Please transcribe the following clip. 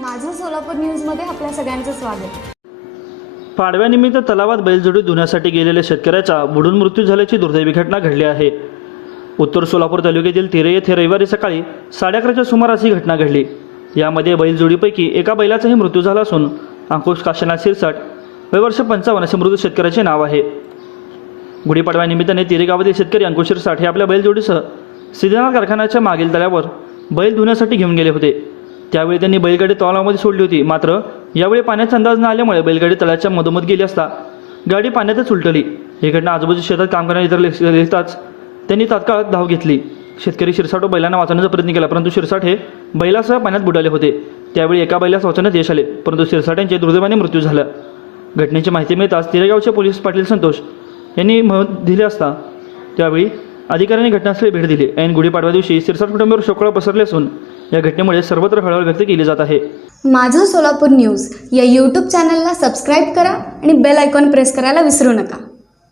माझं सोलापूर न्यूजमध्ये आपल्या सगळ्यांचं स्वागत. पाडव्यानिमित्त तलावात बैलजोडी धुण्यासाठी गेलेल्या शेतकऱ्याचा बुडून मृत्यू झाल्याची दुर्दैवी घटना घडली आहे. उत्तर सोलापूर तालुक्यातील तिरे येथे रविवारी सकाळी साडे अकराच्या सुमारास ही घटना घडली. यामध्ये बैलजोडीपैकी एका बैलाचाही मृत्यू झाला असून अंकुश काशीनाथ शिरसाट वयवर्ष पंचावन्न असे मृत शेतकऱ्याचे नाव आहे. गुढीपाडव्यानिमित्ताने तिरे गावातील शेतकरी अंकुश शिरसाट हे आपल्या बैलजोडीसह सिद्धनाथ कारखान्याच्या मागील तळ्यावर बैल धुण्यासाठी घेऊन गेले होते. त्यावेळी त्यांनी बैलगाडी तलावामध्ये सोडली होती. मात्र यावेळी पाण्याचा अंदाज न आल्यामुळे बैलगाडी तळाच्या मधोमध गेली असता गाडी पाण्यातच उलटली. ही घटना आजूबाजू शेतात काम करणारे इतर लिहिताच त्यांनी तात्काळ धाव घेतली. शेतकरी शिरसाट व बैलांना वाचवण्याचा प्रयत्न केला परंतु शिरसाट हे बैलासह पाण्यात बुडाले होते. त्यावेळी एका बैलास वाचवण्यात यश आले परंतु शिरसाट यांचे दुर्दैवाने मृत्यू झाला. घटनेची माहिती मिळताच तिरेगावचे पोलीस पाटील संतोष यांनी मत दिले असता. त्यावेळी अधिकाऱ्यांनी घटनास्थळी भेट दिली. ऐन गुढीपाडव्या दिवशी सिरसाट कुटुंबावर शोकळा पसरले असून या घटनेमुळे सर्वत्र हळहळ व्यक्त केली जात आहे. माझं सोलापूर न्यूज या यूट्यूब चॅनलला सबस्क्राईब करा आणि बेल आयकॉन प्रेस करायला विसरू नका.